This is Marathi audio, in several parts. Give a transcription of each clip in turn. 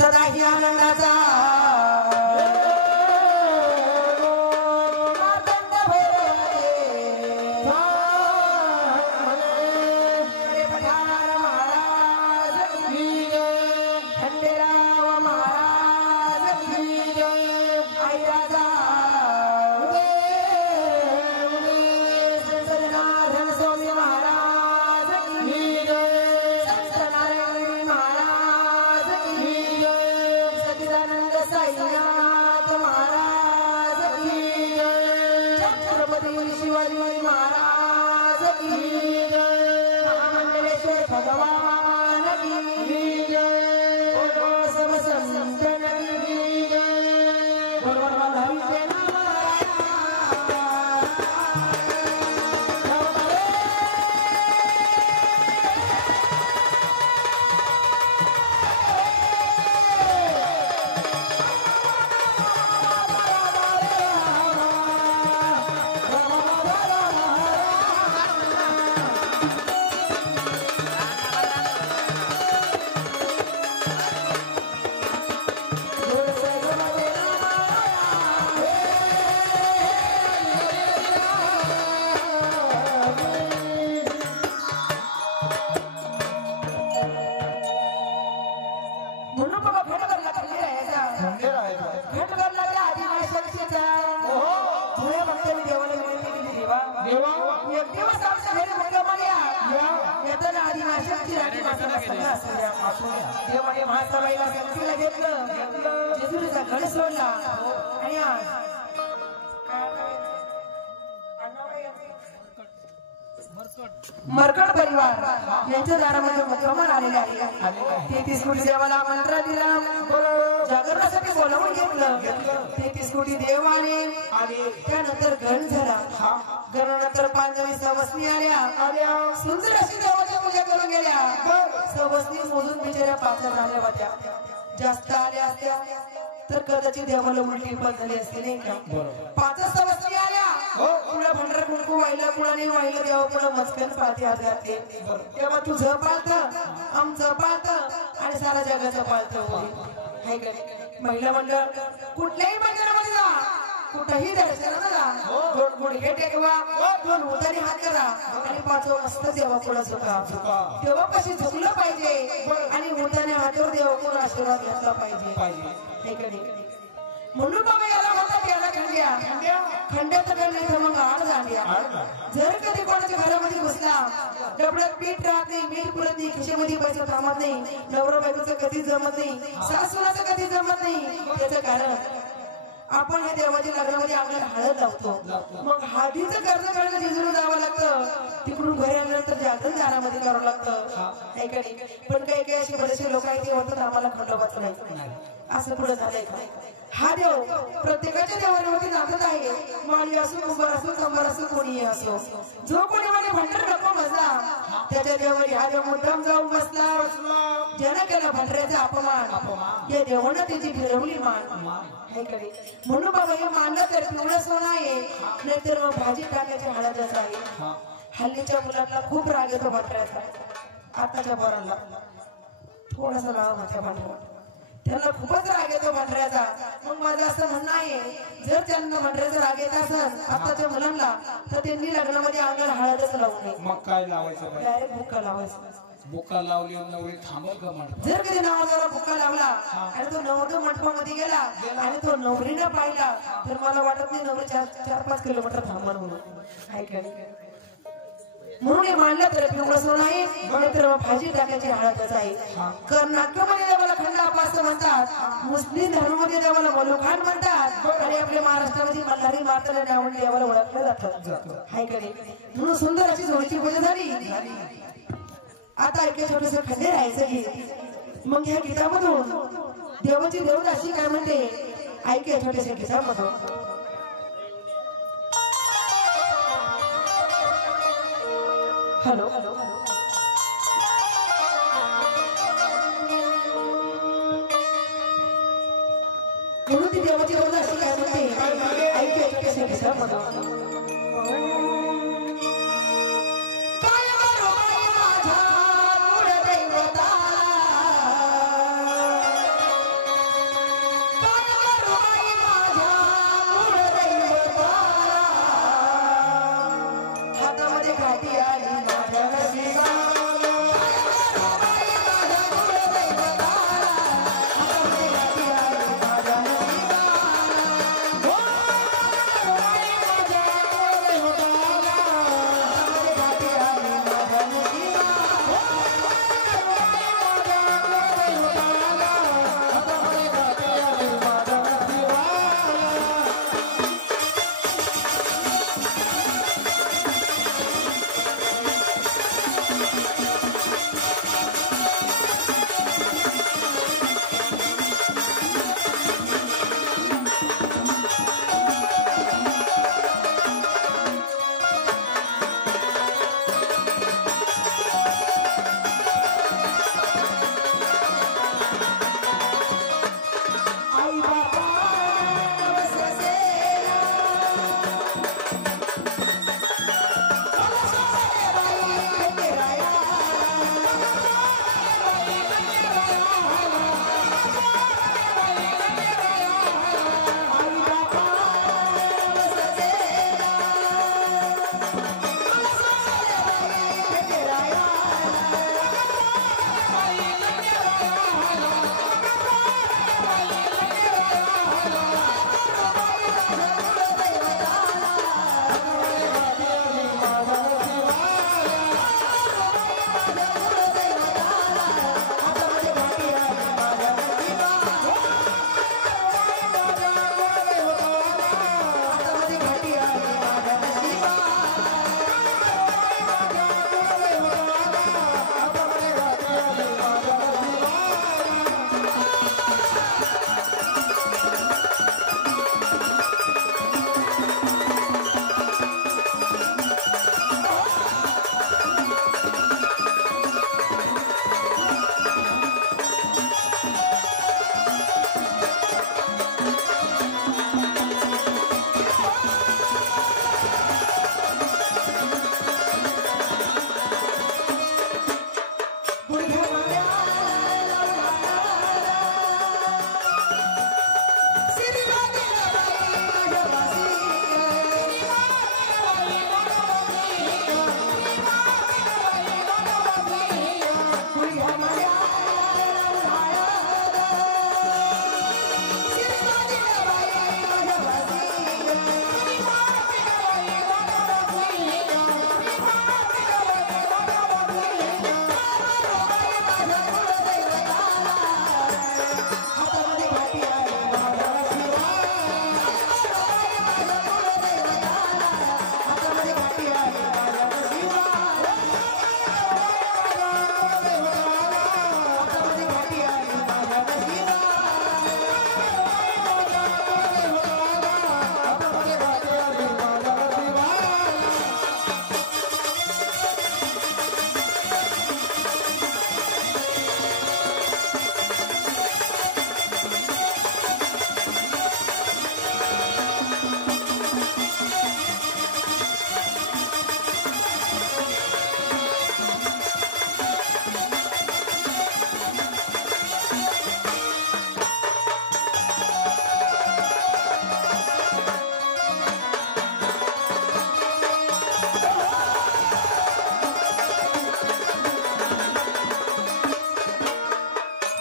सदा ही आनंदाचा मरकड परिवार यांच्या दारामध्ये मुक्कामाला आलेले आहे. 33 कोटी देवाला मंत्र दिला, जागरणासाठी बोलावून घेतलं. 33 कोटी देव आले आणि त्यानंतर गण झाला. गणानंतर 5 सवसनी आल्या. सुंदर अशी देवाच्या पूजा करून गेल्या. सवसनी मोजून बिचाऱ्या 5 झाल्या होत्या. जास्त आल्या असत्या तर कदाचित देवाला उलटी पण झाली असते नाही का. 5 सवसनी आल्या. पुढे भंडारा कुंकू वाहिलं, कुणाने वाहिलं देवा पुढे मस्कन पाळते हात घातले. तेव्हा तुझं पाळतं, आमचं पाळतं आणि सारा जगाचं पाळतं. महिला मंडळ कुठल्याही मंदिरामध्ये जा, कुठेही दर्शनाला जा, 2 गुडघे टेकवा, 2 उतारी हात करा आणि 5वं मस्त देवा पुढे झुका. देवापाशी झुकलं पाहिजे आणि उताने हातावर देवाकडून आशीर्वाद घेतला पाहिजे. म्हणून बाबा याला म्हणतात याला खंड्या. खंड्यात नाही तर मग आड झाल्या. जर कधी कोणाच्या घरामध्ये घुसला, डबड्यात पीठ राहत नाही, मीठ पुरत नाही, खिशेमध्ये पैसा थांबत नाही, नवरा बायकोचं कधीच जमत नाही, सासूनाचं कधीच जमत नाही. त्याचं कारण आपण या देवाच्या लग्नामध्ये आपल्याला हळद लावतो. मग हळदीचं कर्ज काढायला जिजून जावं लागतं. तिकडून घरी आल्यानंतर जागरण दारामध्ये करावं लागतं. पण काही काही असे बरेचसे लोक आहेत ते म्हणतात आम्हाला खंडोबाचं नाही. असं पुढे झालंय का. हा देव प्रत्येकाच्या देवांवरती नांदत आहे. माळी असो, कुंभार असो, कंबर असो, कोणीही असो, जो कोणी माझे भंडार नको बसला त्याच्या देवारी हा देव मुद्दाम जाऊन बसला. ज्यानं केला भंडाऱ्याचा अपमान, या देवानं त्याची फिरवली मान. म्हणून बाबा हे मानलं तर पिवळं सोनं आहे, नाहीतर मग भाजी टाकायची हळदच आहे. हल्लीच्या मुलांना खूप राग येतो भंडाऱ्याचा. आताच्या पोरांना थोडासा राग होता भंडारा, त्यांना खूपच राग येतो भंडाऱ्याचा. मग माझं असं म्हणणं आहे, जर त्यांना भंडाऱ्याचा राग येत असेल आताच्या मुलांना तर त्यांनी लग्नामध्ये अंगाला हळदच लावू नये. मग काय लावायचं, डायरेक्ट बुक्का लावायचं. बुक्का लावली नवरी थांबल का म्हणतो. जर कधी नवऱ्याला बुक्का लावला आणि तो नवरदेव मंडपामध्ये गेला आणि तो नवरीनं पाहिला तर मला वाटत नाही नवरी 4-5 किलोमीटर थांबल म्हणून. ऐकलं म्हणून हे मानलं तर पिवळं सोनं आहे, नाहीतर भाजी टाकायची हळदच आहे. कर्नाटकमध्ये देवाला खंडाप्पा असं म्हणतात, मुस्लिम धर्मामध्ये देवाला मलोखान म्हणतात आणि आपल्या महाराष्ट्रामध्ये मल्हारी माताला नावाने देवाला ओळखलं जातं. हाय कडे म्हणून सुंदर अशी जोडीची पूजा झाली. आता ऐका छोटस खंडे राहायचं गीत. मग ह्या गीतामधून देवाची देवदासी काय म्हणते ऐका छोट्याशा गीतामधून. हॅलो म्हणून ती देवाची देवदासी काय म्हणते ऐका छोट्याशा गीतामधून.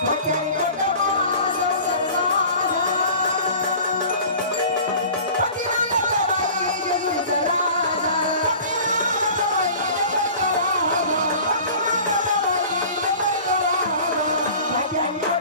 धोक्याने कोटमा संसार समाजा पतिराजाचा बाई जेजुरीचा राजा पतिराजाचा बाई जेजुरीचा राजा धोक्याने